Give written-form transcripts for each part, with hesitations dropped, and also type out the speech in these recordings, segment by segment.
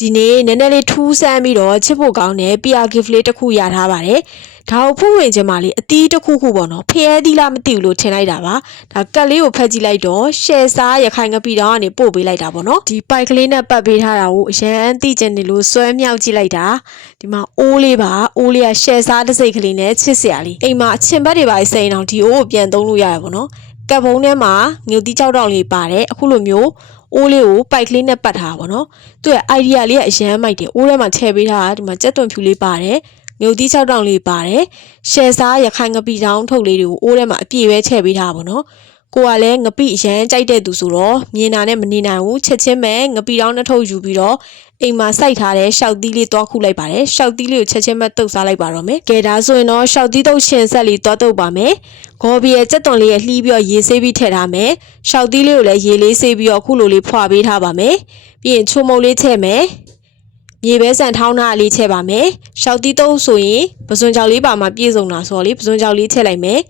ဒီနေ့နည်းနည်းလေးထူးဆန်းပြီးတော့ချစ်ဖို့ကောင်းတဲ့ PR gift လေးတစ်ခုရထားပါတယ်။ဒါကိုဖွင့်ဝင်ခြင်းမလေးအသီးတစ်ခုခုပေါ့နော်။ဖျဲသီးလားမသိဘူးလို့ထင်လိုက်တာပါ။ဒါကတ်လေးကိုဖက်ကြည့်လိုက်တော့ရှယ်စားရခိုင်ငပီတောင်ကနေပို့ပေးလိုက်တာပေါ့နော်။ဒီပိုက်ကလေးနဲ့ပတ်ပေးထားတာကိုအရန်သိကျင်နေလို့ဆွဲမြောက်ကြည့်လိုက်တာ။ဒီမှာအိုးလေးပါ။အိုးလေးကရှယ်စားတစ်စိတ်ကလေးနဲ့ချစ်စရာလေး။အိမ်မှာအချင်ဘက်တွေပါစိန်အောင်ဒီအိုးကိုပြန်သုံးလို့ရရပေါ့နော်။ကပ်ပုံးထဲမှာငုတ်တိကြောက်တောင်လေးပါတယ်။အခုလိုမျိုးအိုးလေးကိုပိုက်ကလေးနဲ့ပတ်ထားပါတော့။သူ့ရဲ့ idea လေးကအရန်မိုက်တယ်။အိုးထဲမှာထည့်ပေးထားတာဒီမှာကြက်သွန်ဖြူလေးပါတယ်။ငုတ်တိ6တောင်လေးပါတယ်။ရှယ်စားရခိုင်ငပီတောင်ထုတ်လေးတွေကိုအိုးထဲမှာအပြည့်ပဲထည့်ပေးထားပါတော့။ကိုကလည်းငပိအရန်ကြိုက်တဲ့သူဆိုတော့မြင်တာနဲ့မနေနိုင်ဘူးချက်ချင်းပဲငပိတောင်နှစ်ထုတ်ယူပြီးတော့အိမ်မှာစိုက်ထားတဲ့ရှောက်သီးလေးတွားခုလိုက်ပါတယ်ရှောက်သီးလေးကိုချက်ချင်းပဲတုပ်စားလိုက်ပါတော့မယ်ကဲဒါဆိုရင်တော့ရှောက်သီးတုပ်ရှင်ဆက်လေးတွားတုပ်ပါမယ်ဂေါ်ဘီရဲ့ကြက်သွန်လေးရဲ့လှီးပြီးတော့ရေဆေးပြီးထည့်ထားမယ်ရှောက်သီးလေးကိုလည်းရေလေးဆေးပြီးတော့ခုလိုလေးဖွာပေးထားပါမယ်ပြီးရင်ချိုမုံလေးထည့်မယ်မြေပဲဆန်ထောင်းထားလေးထည့်ပါမယ်ရှောက်သီးတုပ်ဆိုရင်ပစွန်ကြောက်လေးပါမှပြည့်စုံတာဆိုတော့လေပစွန်ကြောက်လေးထည့်လိုက်မယ်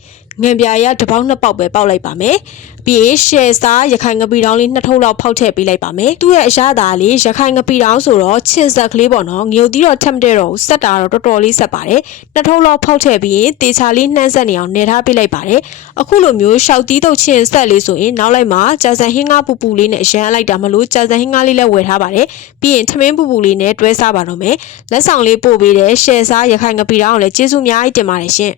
ငံပြာရတစ်ပေါက်နှစ်ပေါက်ပဲပေါက်လိုက်ပါမယ်ပြီးရင်ရှယ်စားရခိုင်ငပီတောင်လေးနှစ်ထုပ်လောက်ဖောက်ထည့်ပေးလိုက်ပါမယ်သူ့ရဲ့အရသာလေးရခိုင်ငပီတောင်ဆိုတော့ချစ်ဆက်ကလေးပေါ့နော်ငြုတ်သီးတော့ထက်မတဲ့တော့ဆက်တာတော့တော်တော်လေးဆက်ပါတယ်နှစ်ထုပ်လောက်ဖောက်ထည့်ပြီးရင်တေချာလေးနှမ်းဆက်နေအောင်နေထားပေးလိုက်ပါတယ်အခုလိုမျိုးရှောက်သီးတုပ်ချင်းဆက်လေးဆိုရင်နောက်လိုက်မှာကြာစံဟင်းကားပူပူလေးနဲ့အရန်လိုက်တာမလို့ကြာစံဟင်းကားလေးလည်းဝယ်ထားပါတယ်ပြီးရင်ထမင်းပူပူလေးနဲ့တွဲစားပါတော့မယ်လက်ဆောင်လေးပို့ပေးတဲ့ရှယ်စားရခိုင်ငပီတောင်ကိုလည်းကျေးဇူးအများကြီးတင်ပါတယ်ရှင်